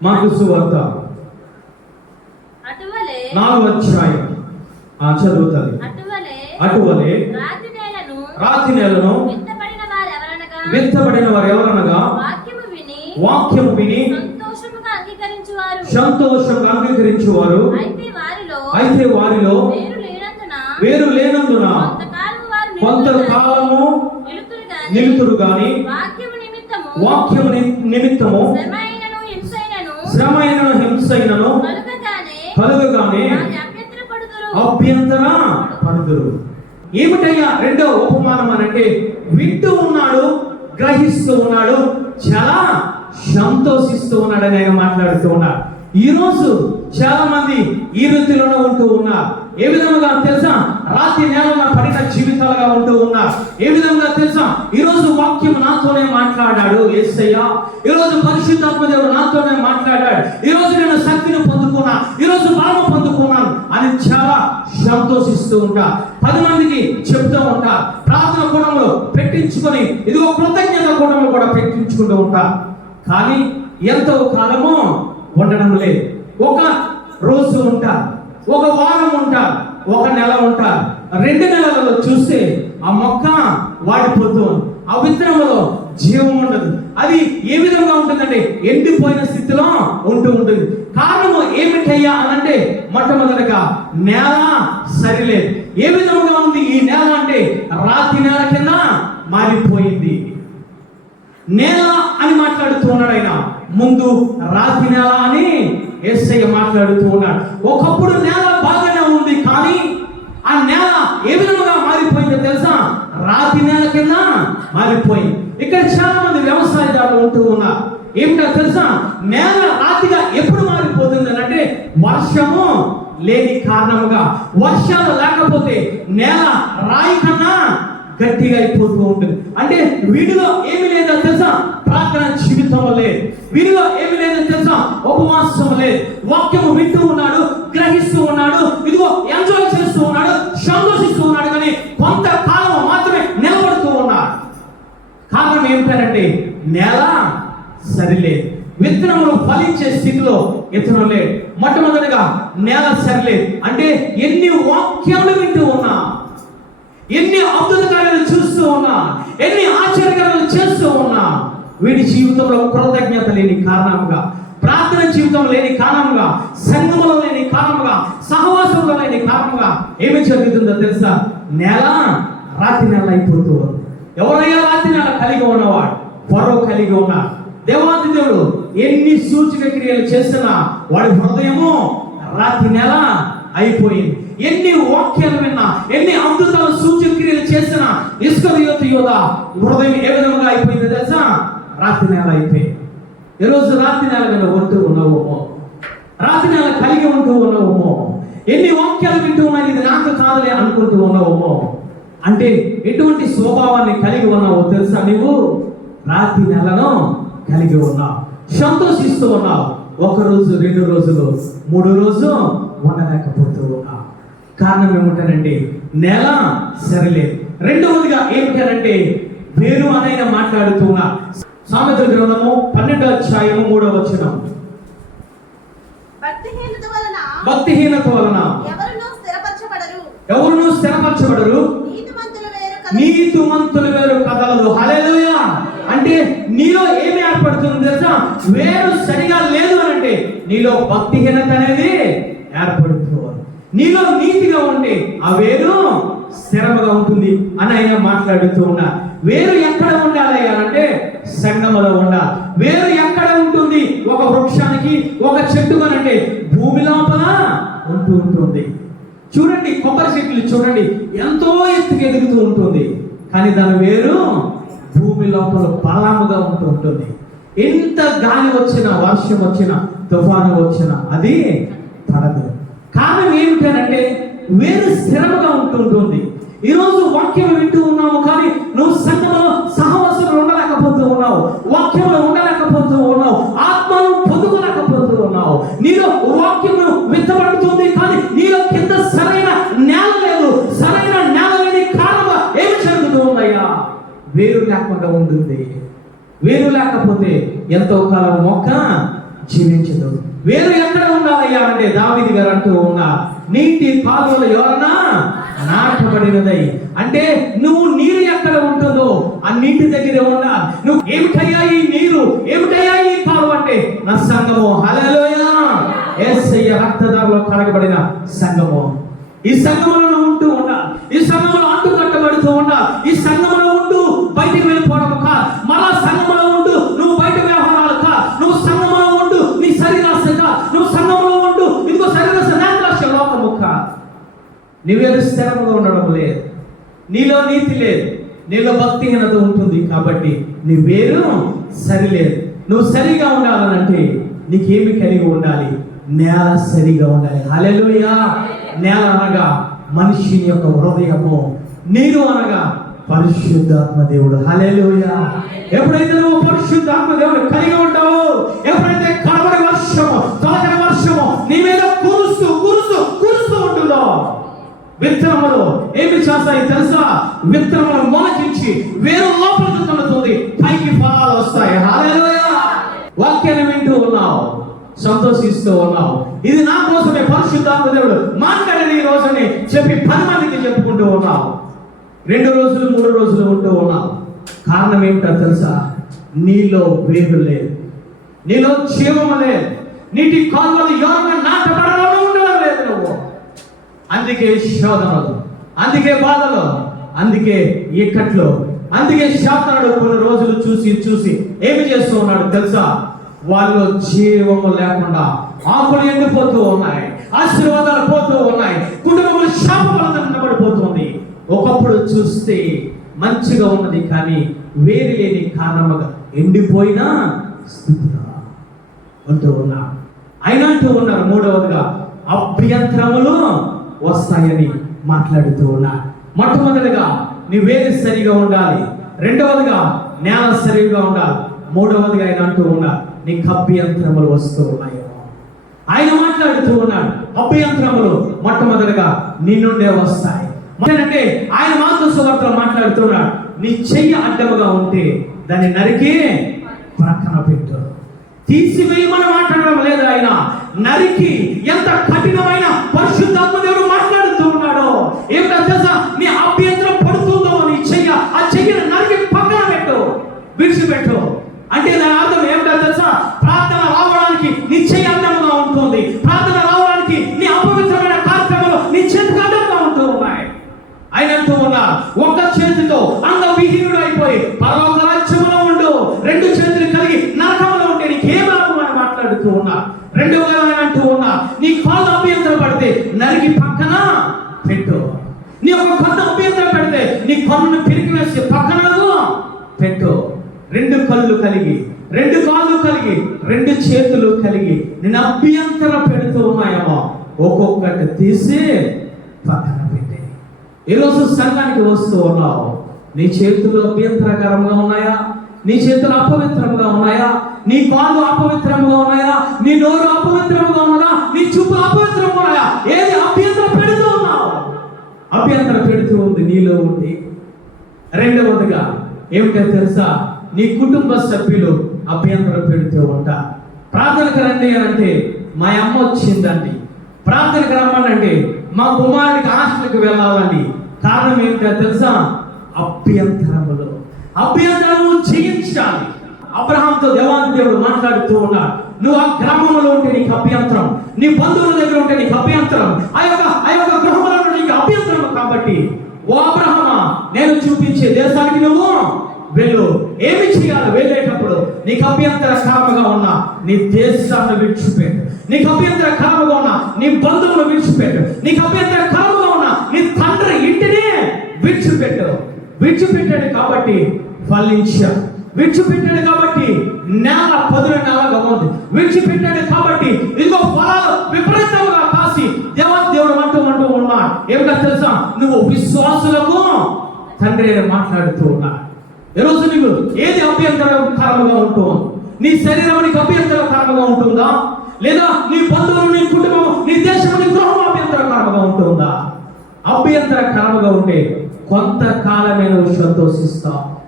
Mark సువార్త. అటువలే నాలుగు అధ్యాయం. ఆ చదువుతుంది అటువలే అటువలే రాతి నేలను విత్తబడిన వారు ఎవరనగా వాక్యము విని వాక్యము విని సంతోషముగా అంగీకరించువారు. సంతోషంగా అంగీకరించువారు. అయితే వారిలో అయితే వారిలో వేరు లేనందున కొంతకాలము నిలుతురు గాని వాక్యము నిమిత్తము శ్రమైనను హింసైనను కలుగగానే అభ్యంతర పడుదురు. ఏమిటయ్యా రెండో ఉపమానం అని అంటే వింటూ ఉన్నాడు గ్రహిస్తూ ఉన్నాడు చాలా సంతోషిస్తూ ఉన్నాడని ఆయన మాట్లాడుతూ ఉన్నాడు ఈ రోజు చాలా మంది ఈ వృత్తిలోనే ఉంటూ ఉన్నారు. ఏ విధంగా తెలుసా? రాత్రి నేలన పడిన జీవితాలుగా ఉంటూ ఉన్నారు. ఏ విధంగా తెలుసా? ఈ రోజు వాక్యం నాతోనే మాట్లాడాడు ఏసయ్య. ఈ రోజు పరిశుద్ధాత్మ దేవుడు నాతోనే మాట్లాడాడు. ఈ రోజు నేను శక్తిని పొందుకున్నా ఈ రోజు పొందుకున్నాను అని చాలా సంతోషిస్తూ ఉంటా. పది మందికి చెప్తూ ఉంటా. ప్రార్థన కూడంలో పెట్టించుకొని ఇదిగో కృతజ్ఞత కూడంలో కూడా పెట్టించుకుంటూ ఉంటా. కానీ ఎంతో కాలము ఉండడం లేదు. ఒక రోజు ఉంటా. ఒక వారం ఉంటారు ఒక నెల ఉంటారు. రెండు నెలలలో చూస్తే ఆ మొక్క వాడిపోతూ ఆ విత్తనంలో జీవం ఉండదు. అది ఏ విధంగా ఉంటుందంటే ఎండిపోయిన స్థితిలో ఉంటూ ఉంటుంది. కారణము ఏమిటయ్యా అనంటే మొట్టమొదటిగా నేల సరిలేదు. ఏ విధంగా ఉంది ఈ నేల అంటే రాతి నేల కింద మారిపోయింది. నేల అని మాట్లాడుతూ ఉన్నాడు ఆయన. ముందు రాతి నేల అని ఎస్ఐ మాట్లాడుతూ ఉన్నాడు. ఒకప్పుడు నేల బాగానే ఉంది కానీ ఆ నేల ఏ విధంగా మారిపోయిందో తెలుసా? రాతి నేల కింద మారిపోయింది. ఇక్కడ చాలా మంది వ్యవసాయదారులు ఉంటూ ఉన్నారు. ఏమిటో తెలుసా? నేల రాతిగా ఎప్పుడు మారిపోతుంది అని అంటే వర్షము లేని కారణముగా. వర్షాలు లేకపోతే నేల రాయి కన్నా గట్టిగా అయిపోతూ ఉంటుంది. అంటే వీడిలో ఏమి లేదో తెలుసా? ప్రార్థన జీవితంలో లేదు. వీడిలో ఏమి లేదని తెలుసా? ఉపవాసం లేదు. వాక్యము వింటూ ఉన్నాడు గ్రహిస్తూ ఉన్నాడు ఇదిగో ఎంజాయ్ చేస్తూ ఉన్నాడు సంతోషిస్తూ ఉన్నాడు కానీ కొంతకాలం మాత్రమే నిలబడుతూ ఉన్నాడు. కారణం ఏమిటంటే నేల సరిలేదు. విత్తనములు ఫలించే స్థితిలో ఇతను లేదు మొట్టమొదటిగా నేల సరిలేదు. అంటే ఎన్ని వాక్యాలు వింటూ ఉన్నా ఎన్ని అద్భుత కార్యాలు చూస్తూ ఉన్నా ఎన్ని ఆశ్చర్యకరాలు చేస్తూ ఉన్నా వీడి జీవితంలో కృతజ్ఞత లేని కారణంగా ప్రార్థన జీవితం లేని కారణంగా సంగమం లేని కారణంగా సహవాసంలో లేని కారణంగా ఏమి జరుగుతుందో తెలుసా? నేల రాతి నెల అయిపోతూ ఉంది. ఎవరయ్యా రాతి నెల కలిగి ఉన్నవాడు పొరవ కలిగి ఉన్నాడు. దేవాది దేవుడు ఎన్ని సూచక క్రియలు చేసినా వాడి హృదయము రాతి నెల అయిపోయింది. ఎన్ని వాక్యాలు విన్నా ఎన్ని అద్భుతాలు సూచక క్రియలు చేసినా ఇసుక యోత యోధ హృదయం ఏ విధంగా అయిపోయింది తెలుసా? రాతి నెల అయితే ఈరోజు రాతి నెల మీద ఉంటూ ఉన్నావేమో? రాతి నెల కలిగి ఉంటూ ఉన్నావేమో? ఎన్ని వాక్యాలు వింటూ ఉన్నాయి ఇది నాకు కాదులే అనుకుంటూ ఉన్నావేమో? అంటే ఎటువంటి స్వభావాన్ని కలిగి ఉన్నావో తెలుసా నీవు? రాతి నెలను కలిగి ఉన్నావు. సంతోషిస్తూ ఉన్నావు. ఒక రోజు రెండు రోజులు మూడు రోజు ఉండలేకపోతూ ఉన్నావు. కారణం ఏమిటనంటే నెల సరిలేదు. రెండవదిగా ఏమిటనంటే వేరు అనైనా మాట్లాడుతున్నా సామెతల గ్రంథము పన్నెండో అధ్యాయము మూడో వచనం. భక్తిహీనత వలన ఎవరునూ స్థిరపరచబడరు. స్థిరపరచబడరు. నీతిమంతులు వేరు కదలదు హల్లెలూయా! అంటే నీలో ఏమి ఏర్పడుతుంది తెలుసా? వేరు సరిగా లేదు అని అంటే నీలో భక్తిహీనత అనేది ఏర్పడుతుంది. నీలో నీతిగా ఉంటే ఆ వేరు స్థిరముగా ఉంటుంది అని ఆయన మాట్లాడుతూ ఉన్నారు వేరు ఎక్కడ ఉండాలి అంటే సంగములో ఉన్న వేరు ఎక్కడ ఉంటుంది? ఒక వృక్షానికి ఒక చెట్టు అంటే భూమి లోపల ఉంటూ ఉంటుంది. చూడండి కొబ్బరి చెట్లు చూడండి ఎంతో ఎత్తుకు ఎదుగుతూ ఉంటుంది. కానీ దాని వేరు భూమి లోపల బలముగా ఉంటూ ఉంటుంది. ఎంత గాలి వచ్చినా వర్షం వచ్చినా తుఫాను వచ్చినా అది పడదు. కారణం ఏమిటనంటే వేరు స్థిరముగా ఉంటుంటుంది ఈరోజు వాక్యం వింటూ ఉన్నాము కానీ నువ్వు సంఘంలో సహవాసంలో ఉండలేకపోతూ ఉన్నావు. వాక్యంలో ఉండలేకపోతూ ఉన్నావు. ఆత్మను పొందుకోలేకపోతూ ఉన్నావు. నీలో వాక్యం విత్తబడుతుంది కానీ నీలో కింద సరైన నేల లేదు. సరైన నేల లేని కారణంగా ఏమి జరుగుతూ వేరు లేకుండా ఉంటుంది. వేరు లేకపోతే ఎంతో కాలం మొక్క జీవించదు. వేరు ఎక్కడ ఉండాలయ్యా అంటే దావిది గారు అంటూ ఉన్నారు. నీటి పాదుల ఎవరన్నా? నాటబడినదై అంటే నువ్వు నీరు ఎక్కడ ఉంటుందో ఆ నీటి దగ్గరే ఉన్నా. నువ్వు ఏమిటయ్యా ఈ నీరు? ఏమిటయ్యా ఈ కాలువ అంటే? నా సంగము హల్లెలూయా. యేసయ్య రక్తదారులో కడగబడిన సంగము ఈ సంఘములో ఉంటూ ఉండాలి. ఈ సంఘములో అంటు కట్టబడుతూ ఈ సంఘములో నీవేదో స్థిరంగా ఉండడం లేదు. నీలో నీతి లేదు. నీలో భక్తిహీనత ఉంటుంది కాబట్టి నీ వేరు సరిలేదు. నువ్వు సరిగా ఉండాలనంటే నీకేమి కలిగి ఉండాలి? నేల సరిగా ఉండాలి. అలెలుయా నేల అనగా మనిషిని యొక్క హృదయము. నీరు అనగా పరిశుద్ధాత్మ దేవుడు. హలెలుయా ఎప్పుడైతే నువ్వు పరిశుద్ధాత్మ దేవుడు కలిగి ఉంటావో ఎప్పుడైతే కడవడి వర్షము తొలకరి విత్తనములు ఏమి చేస్తాయి తెలుసా? విత్తనములు మొలకించి వేరు లోపలికి తొలుతుంది పైకి ఫలాలు వస్తాయి. వాక్యాన్ని వింటూ ఉన్నావు. సంతోషిస్తూ ఉన్నావు. ఇది నా కోసమే పరిశుద్ధాత్మ దేవుడు మాట్లాడని ఈ రోజుని చెప్పి పది మందికి చెప్పుకుంటూ ఉన్నావు. రెండు రోజులు మూడు రోజులు ఉంటూ ఉన్నావు. కారణం ఏమిటో తెలుసా? నీలో వేరు లేదు. నీలో జీవము లేదు. నీటి కాలువలు ఎవరైనా నాటపడడం ఉండడం లేదు నువ్వు. అందుకే శోధనలు అందుకే బాధలు అందుకే ఇక్కట్లు అందుకే శాతనుడు కొన్ని రోజులు చూసి చూసి ఏమి చేస్తూ ఉన్నాడు తెలుసా? వాళ్ళు జీవము లేకుండా ఆకులు ఎండిపోతూ ఉన్నాయి ఆశీర్వాదాలు పోతూ ఉన్నాయి కుటుంబములు శాపములతో నిలబడిపోతుంది. ఒకప్పుడు చూస్తే మంచిగా ఉన్నది కానీ వేరు లేని కారణముగా ఎండిపోయిన స్థితిగా ఉంటూ ఉన్నారు ఆయన అంటూ ఉన్నారు మూడవదిగా అభ్యంతరములు వస్తాయని మాట్లాడుతూ ఉన్నారు మొట్టమొదటిగా నీ వేది సరిగా ఉండాలి. రెండవదిగా నేల సరిగా ఉండాలి. మూడవదిగా ఆయన అంటూ ఉన్నారు నీకు యంత్రములు వస్తూ ఉన్నాయి. ఆయన మాట్లాడుతూ ఉన్నాడు యంత్రములు మొట్టమొదటిగా నీ నుండే వస్తాయి. అంటే ఆయన మాతృ మాట్లాడుతూ మాట్లాడుతున్నాడు నీ చెయ్యి అడ్డముగా ఉంటే దాన్ని నరికి ప్రక్కన పెట్టు. తీసివేయమని మాట్లాడడం లేదు ఆయన. నరికి ఎంత కఠినమైన పరిశుద్ధాత్మ దేవుడు ఏమిటో తెలుసా? నీ అభ్యంతరం పడుతుందో నీ చెయ్య ఆ చెయ్యను నరికి పక్కన పెట్టు విడిచిపెట్టు. అంటే దాని అర్థం ఏమిటో తెలుసా? ప్రార్థన రావడానికి నీ చెయ్యి అడ్డంగా ఉంటుంది. ప్రార్థన రావడానికి నీ అపవిత్రమైన కార్యక్రమాలు నీ చేతికి అడ్డంగా ఉంటూ ఉన్నాయి ఆయన అంటూ ఒక్క చేతితో అంగవిహీనుడు అయిపోయి పరలోక రాజ్యములో ఉండు రెండు చేతులు కలిగి నరకములో ఉంటే నీకేం లాభం అని మాట్లాడుతూ ఉన్నా రెండవగా ఆయన అంటూ ఉన్నా నీ కాళ్ళు అభ్యంతరం పడితే నరికి పక్కన పెట్టు నీ ఒక కన్ను అభ్యంతరం పెడితే నీ కన్నును పిరికి వేసి పక్కన పెట్టు రెండు కళ్ళు కలిగి రెండు కాళ్ళు కలిగి రెండు చేతులు కలిగి నేను అభ్యంతరం పెడుతూ ఉన్నాయేమో ఒక్కొక్కటి తీసి పక్కన పెట్టే ఈరోజు సంఘానికి వస్తూ ఉన్నావు. నీ చేతులు అభ్యంతరకరంగా ఉన్నాయా? నీ చేతులు అపవిత్రంగా ఉన్నాయా? నీ కాళ్ళు అపవిత్రంగా ఉన్నాయా? నీ నోరు అపవిత్రంగా ఉన్నాయా? నీ చూపు అపవిత్రంగా ఉన్నాయా? ఏది అభ్యంతరం పెడుతూ ఉన్నావు? అభ్యంతరం పెడుతూ ఉంది నీలో ఉంది రెండవదిగా ఏమిటో తెలుసా? నీ కుటుంబ సభ్యులు అభ్యంతరం పెడుతూ ఉంటా ప్రార్థనకు రండి అంటే మా అమ్మ వచ్చిందండి. ప్రార్థనకు రమ్మనండి మా కుమారుడికి హాస్టల్కి వెళ్ళాలండి కారణం ఏంటో తెలుసా? అభ్యంతరములు. అభ్యంతరము చేయించాలి అబ్రహాంతో దేవాది దేవుడు మాట్లాడుతూ ఉన్నాడు. నువ్వు ఆ గ్రామంలో ఉంటే నీకు అభ్యంతరం. నీ బంధువుల దగ్గర ఉంటే నీకు అభ్యంతరం. ఆ యొక్క ఆ యొక్క గృహంలో నీకు అభ్యంతరం కాబట్టి ఓ అబ్రహమా నేను చూపించే దేశానికి నువ్వు వెళ్ళు. ఏమి చేయాలి? వెళ్ళేటప్పుడు నీకు అభ్యంతర అభ్యంతరకరముగా ఉన్నా నీ దేశాన్ని విడిచిపెట్టు. నీకు అభ్యంతర అభ్యంతరకరముగా ఉన్నా నీ బంధువులు విడిచిపెట్టు. నీకు అభ్యంతర అభ్యంతరకరముగా ఉన్నా నీ తండ్రి ఇంటినే విడిచిపెట్టు. విడిచిపెట్టాడు కాబట్టి ఫలించా. విడిచిపెట్టాడు కాబట్టి నేల పదుల నేలగా ఉంది. విడిచిపెట్టాడు కాబట్టి ఇదిగో ఫలాలు విపరీతంగా కాసి దేవత దేవుడు అంటూ అంటూ ఉన్నాడు. ఏమిటో తెలుసా? నువ్వు విశ్వాసులకు తండ్రి మాట్లాడుతూ ఉన్నాడు. ఈరోజు నీకు ఏది అభ్యంతరకరంగా ఉంటుంది నీ శరీరం నీకు అభ్యంతరకరంగా ఉంటుందా? లేదా నీ బంధువులు నీ కుటుంబం నీ దేశం నీ గృహం అభ్యంతరకరంగా ఉంటుందా? అభ్యంతరకరంగా ఉంటే కొంతకాలమైన నువ్వు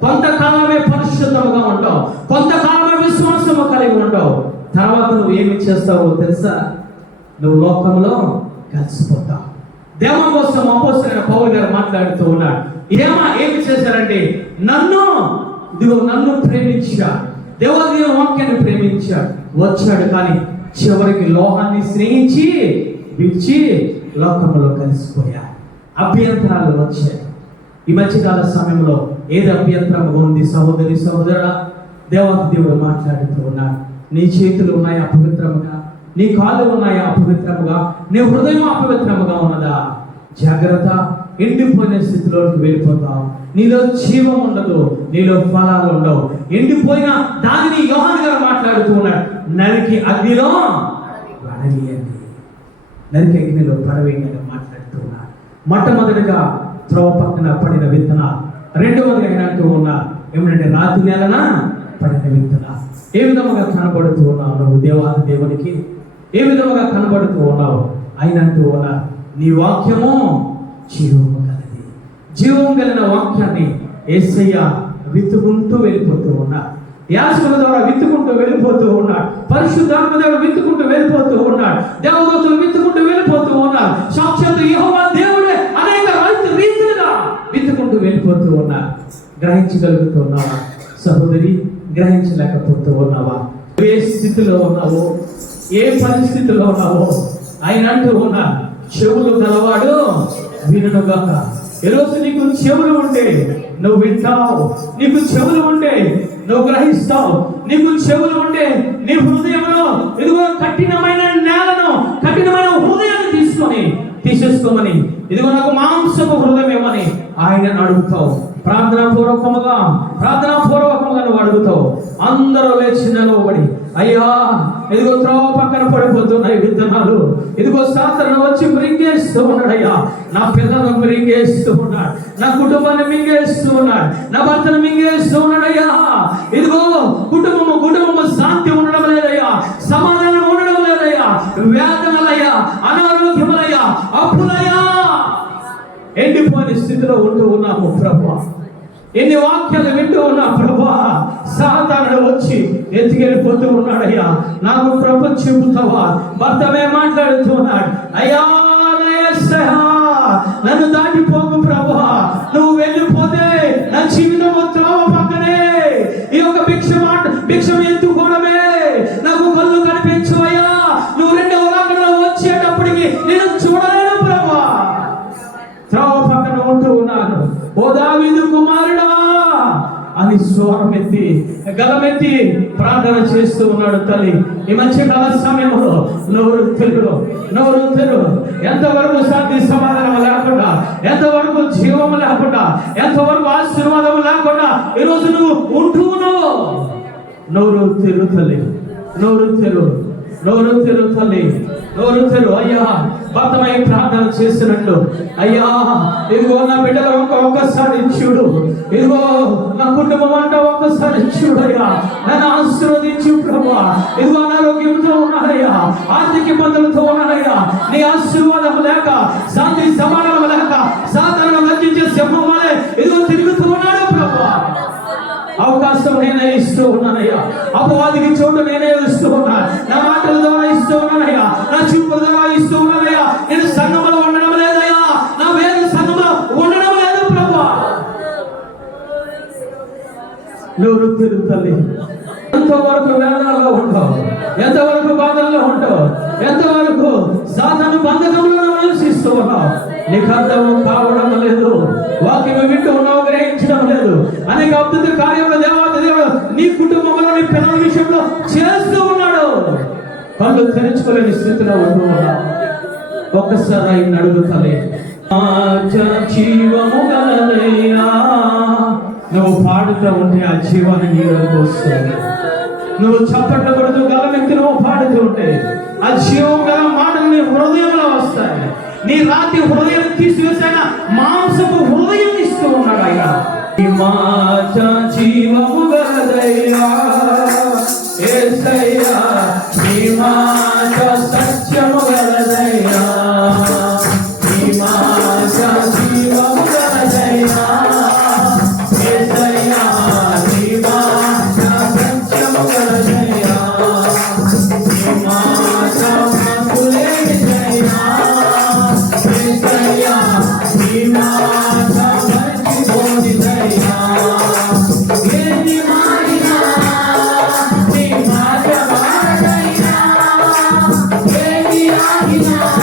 కొంతకాలమే పరిశుద్ధముగా ఉంటావు. కొంతకాలమే విశ్వాసము కలిగి ఉంటావు. తర్వాత నువ్వు ఏమి చేస్తావో తెలుసా? నువ్వు లోకంలో కలిసిపోతావు. దేవం కోసం అపోసరైన పౌరు గారు మాట్లాడుతూ ఉన్నాడు. ఏమా ఏమి చేశారంటే నన్ను ఇదిగో నన్ను ప్రేమించా దేవాదేవ వాక్యాన్ని ప్రేమించా. వచ్చాడు కానీ చివరికి లోహాన్ని స్నేహించి విడిచి లోకంలో కలిసిపోయా. అభ్యంతరాలు వచ్చాయి. ఈ మధ్యకాల సమయంలో ఏది అభ్యంతరం ఉంది? సహోదరి సహోదరుడ దేవత దేవుడు మాట్లాడుతూ ఉన్నాడు. నీ చేతులు ఉన్నాయి అపవిత్రముగా నీ కాళ్ళు ఉన్నాయి అపవిత్రముగా నీ హృదయం అపవిత్రముగా ఉన్నదా? జాగ్రత్త ఎండిపోయిన స్థితిలోకి వెళ్ళిపోతావు. నీలో జీవం ఉండదు నీలో ఫలాలు ఉండవు. ఎండిపోయిన దానిని యోహాన్ గారు మాట్లాడుతూ ఉన్నాడు నరికి అగ్నిలో పడవేయండి. నరికి అగ్నిలో పడవేయండి మాట్లాడుతూ ఉన్నాడు మొట్టమొదటిగా త్రోవ పక్కన పడిన విత్తన రెండవది అయినట్టు అంటూ ఏమిటంటే రాతి నేలన పడిన విత్తన. ఏ విధముగా కనబడుతూ ఉన్నావు నువ్వు దేవాది దేవునికి? ఏ విధముగా కనబడుతూ ఉన్నావు? అయినట్టు ఉన్నారు. నీ వాక్యము జీవము కలది జీవం కలిగిన వాక్యాన్ని ఏసయ్య విత్తుకుంటూ వెళ్ళిపోతూ ఉన్నాడు. యాసకుల ద్వారా విత్తుకుంటూ వెళ్ళిపోతూ ఉన్నాడు. పరిశుద్ధాత్మ ద్వారా విత్తుకుంటూ వెళ్ళిపోతూ ఉన్నాడు. దేవదూతలు విత్తుకుంటూ వెళ్ళిపోతూ ఉన్నాడు. సాక్షాత్ యహోవా దేవుడే అనేక రీతిగా విత్తుకుంటూ వెళ్ళిపోతూ ఉన్నాడు. గ్రహించగలుగుతూ ఉన్నావా సహోదరి గ్రహించలేకపోతూ ఉన్నావా? ఏ స్థితిలో ఉన్నావో? ఏ పరిస్థితిలో ఉన్నావో? ఆయన అంటూ ఉన్నాడు చెవులు గలవాడు వినుగాక ఈరోజు నీకు చెవులు ఉంటే నువ్వు వింటావు. నీకు చెవులు ఉంటే నువ్వు గ్రహిస్తావు. నీకు చెవులు ఉంటే నీ హృదయంలో ఇదిగో కఠినమైన నేలను కఠినమైన హృదయాన్ని తీసుకొని తీసేసుకోమని. ఇదిగో నాకు మాంసపు హృదయం ఏమని ఆయనను అడుగుతావు. ప్రార్థనా పూర్వకముగా ప్రార్థనా పూర్వకముగా నువ్వు అడుగుతావు. అందరూ లేచి నిలవబడి అయ్యా ఇదిగో త్రోవ పక్కన పడిపోతున్నాయి విత్తనాలు. ఇదిగో సాధారణ వచ్చి మృంగేస్తూ ఉన్నాడయ్యా నా పిల్లలను మృంగేస్తూ ఉన్నాడు. నా కుటుంబాన్ని మింగేస్తూ ఉన్నాడు. నా భర్తను మింగేస్తూ ఉన్నాడయ్యా ఇదిగో కుటుంబము కుటుంబము శాంతి ఉండడం లేదయ్యా. సమాధానం ఉండడం లేదయ్యా. వేదనలయ్యా అనారోగ్యములయ్యా అప్పులయ్యా. ఎండిపోయిన స్థితిలో ఉంటూ ఉన్నాము ప్రభా. ఎన్ని వాక్యాలు వింటూ ఉన్నా ప్రభా. సాతానుడు వచ్చి ఎత్తుకెళ్ళిపోతూ ఉన్నాడయ్యా నాకు ప్రభు చెబుతావా? భర్తమే మాట్లాడుతూ ఉన్నాడు. అయ్యా నన్ను దాటి చేస్తూ తల్లి. ఈ మంచి కాల సమయంలో నువ్వు తెలు నువ్వు తెలు ఎంతవరకు శాంతి సమాధానం లేకుండా ఎంతవరకు జీవం లేకుండా ఎంతవరకు ఆశీర్వాదం లేకుండా ఈరోజు నువ్వు ఉంటూ నువ్వు నోరు తెలు తల్లి. నోరు తెలు నోరు తెరు తల్లి నోరు తెరు అయ్యా భర్తమై ప్రార్థన చేసినట్లు అయ్యా ఇదిగో నా బిడ్డలు ఒక్క ఒక్కసారి చూడు. ఇదిగో నా కుటుంబం అంట ఒక్కసారి చూడు అయ్యా నన్ను ఆశీర్వదించు ప్రభా. ఇదిగో అనారోగ్యంతో ఉన్నాడయ్యా ఆర్థిక ఇబ్బందులతో ఉన్నాడయ్యా నీ ఆశీర్వాదం లేక శాంతి సమాధానం లేక సాధారణ వర్తించే సింహం వలె ఇదిగో తిరుగుతూ ఉన్నాడు. అవకాశం నేనే ఇస్తూ ఉన్నానయ్యా. అపవాదికి చోటు నేనే ఇస్తూ ఉన్నా. నా మాటల ద్వారా ఇస్తూ ఉన్నానయ్యా. నా చూపుల ద్వారా ఇస్తూ ఉన్నానయ్యా. నేను సంఘంలో ఉండడం లేదయ్యా. నా వేద సంఘంలో ఉండడం లేదు ప్రభా. నువ్వు తిరుగు తల్లి. ఎంతవరకు వేదనలో ఉంటావు? ఎంతవరకు బాధల్లో ఉంటావు? ఎంతవరకు సాధన బంధకంలో నివసిస్తూ ఉన్నావు? నీకు అర్థం కావడం లేదు. వాక్యం వింటూ ఉన్నావు గ్రహించడం లేదు. అనేక అద్భుత కార్యంలో దేవాత దేవుడు నీ కుటుంబంలో నీ పిల్లల విషయంలో చేస్తూ ఉన్నాడు. కళ్ళు తెరుచుకోలేని స్థితిలో ఉంటూ ఉన్నావు. ఒక్కసారి ఆయన అడుగుతలే జీవము గలదైనా నువ్వు పాడుతూ ఉంటే ఆ జీవాన్ని నీలోకి వస్తుంది. నువ్వు చప్పట్లు కొడుతూ గలమెత్తి నువ్వు పాడుతూ ఉంటే ఆ జీవం గల మాటలు నీ హృదయంలో వస్తాయి. నీ రాతి హృదయం తీసివేసిన మాంసపు హృదయం ఇస్తూ ఉన్నాడు ఆయన. ఈ జీవము గలదయ్యా యేసయ్యా Thank you.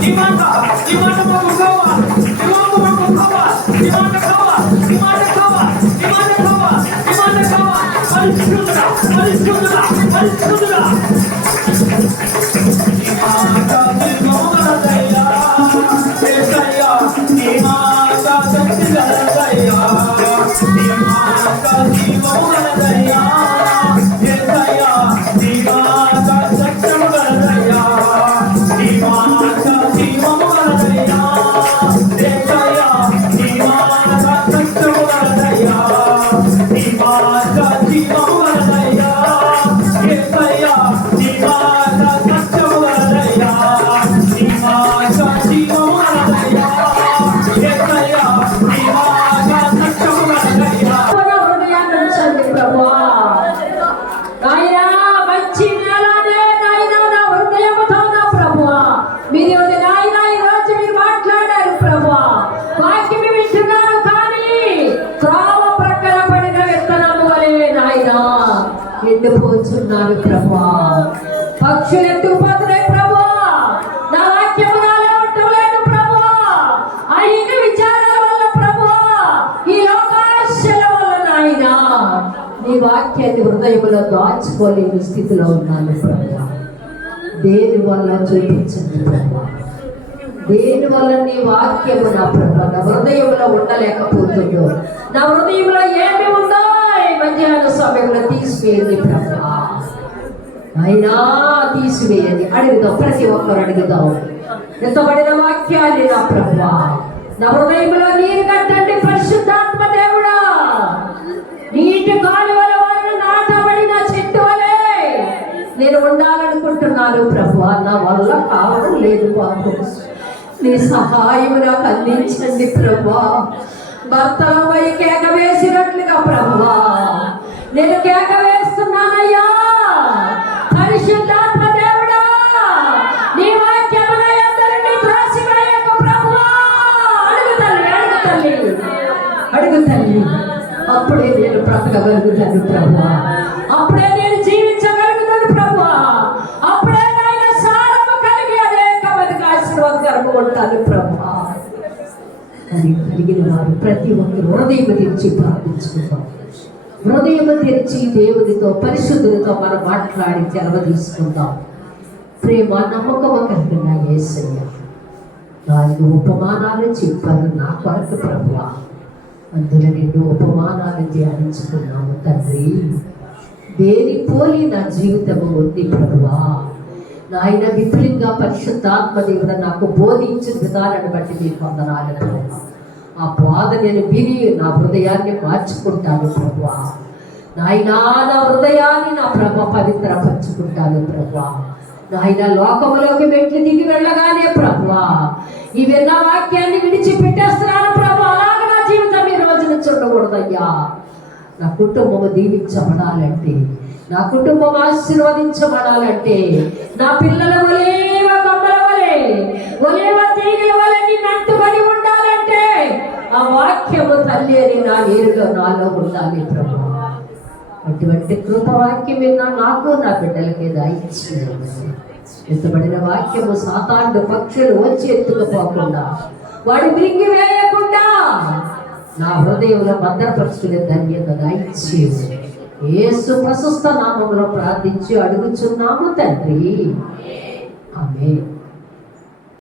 నీ మాట నీ మాట మాకు కావాలి నీ మాట మాకు కావాలి నీ మాట కావాలి నీ మాట కావాలి నీ మాట కావాలి నీ మాట కావాలి పరిశుద్ధుడా పరిశుద్ధుడా పరిశుద్ధుడా నీ మాట విమోహనదయ్యా యేసయ్యా నీ మాట శక్తిగలదయ్యా నీ మాట నీ వాక్యాన్ని హృదయంలో దాచుకోలేని స్థితిలో ఉన్నాను ప్రభా. దేని వల్ల చూపించండి ప్రభా. దేని వల్ల నీ వాక్యము నా ప్రభా నా హృదయంలో ఉండలేకపోతుందో నా హృదయంలో ఏమి ఉందో మధ్యాహ్న సమయంలో తీసివేయండి ప్రభా. అయినా తీసివేయండి. అడుగుదాం ప్రతి ఒక్కరు అడుగుదాం. ఎంతబడిన వాక్యాన్ని నా ప్రభా నా హృదయంలో నీరు కట్టండి. నీటి కాలువల వలన నాటబడిన చెట్టు వలె నేను ఉండాలనుకుంటున్నాను ప్రభు. నా వల్ల కావడం లేదు బాబు నీ సహాయం నాకు అందించండి ప్రభా. భర్తలపై కేక వేసినట్లుగా ప్రభా. నేను కేక వేస్తున్నానయ్యా. అప్పుడే నేను బ్రతకగలుగుతాను ప్రభు అప్పుడే నేను జీవించగలుగుతాను ప్రభు అప్పుడే నాయన సారము కలిగి అనేక మందికి ఆశీర్వాదకరంగా ఉంటాను ప్రభు అని కలిగిన వారు ప్రతి ఒక్కరు హృదయం తెరిచి ప్రార్థించుకుంటాం హృదయం తెరిచి దేవునితో పరిశుద్ధులతో మనం మాట్లాడి తెలవ తీసుకుందాం. ప్రేమ నమ్మకము కలిగిన ఏసయ్య నాలుగు ఉపమానాలు చెప్పారు నా కొరకు ప్రభువా. అందులో నిన్ను ఉపమానాలు ధ్యానించుకున్నాము తండ్రి. దేని పోలి నా జీవితము ఉంది ప్రభువా? నాయన విపులంగా పరిశుద్ధాత్మ దేవుడు నాకు బోధించిన విధానాన్ని బట్టి మీకు వందనాలు ఆ బాధ నేను విని నా హృదయాన్ని మార్చుకుంటాను ప్రభువా. నాయనా నా హృదయాన్ని నా ప్రభ పవిత్రపరచుకుంటాను ప్రభువా. నాయన లోకములోకి మెట్లు దిగి వెళ్ళగానే ప్రభువా ఈ విన్న వాక్యాన్ని విడిచిపెట్టేస్తున్నాను చూడకూడదయ్యా నా కుటుంబం దీవించబడాలంటే నా కుటుంబం ఆశీర్వదించబడాలంటే నా పిల్లల ఒలేవ గమ్మల వలె ఒలేవ తీగల వలె ఉండాలంటే ఆ వాక్యము తల్లి అని నా నీరులో నాలో ఉండాలి ప్రభు. అటువంటి కృపవాక్యం విన్నా నాకు నా బిడ్డలకి దాయించింది ఎత్తబడిన వాక్యము సాతాండు పక్షులు వచ్చి ఎత్తుకుపోకుండా వాడు మింగి వేయకుండా నా హృదయంలో భద్రపరుచుకునే ధన్యత దాయించి ఏసు ప్రశస్త నామంలో ప్రార్థించి అడుగుచున్నాము తండ్రి. ఆమె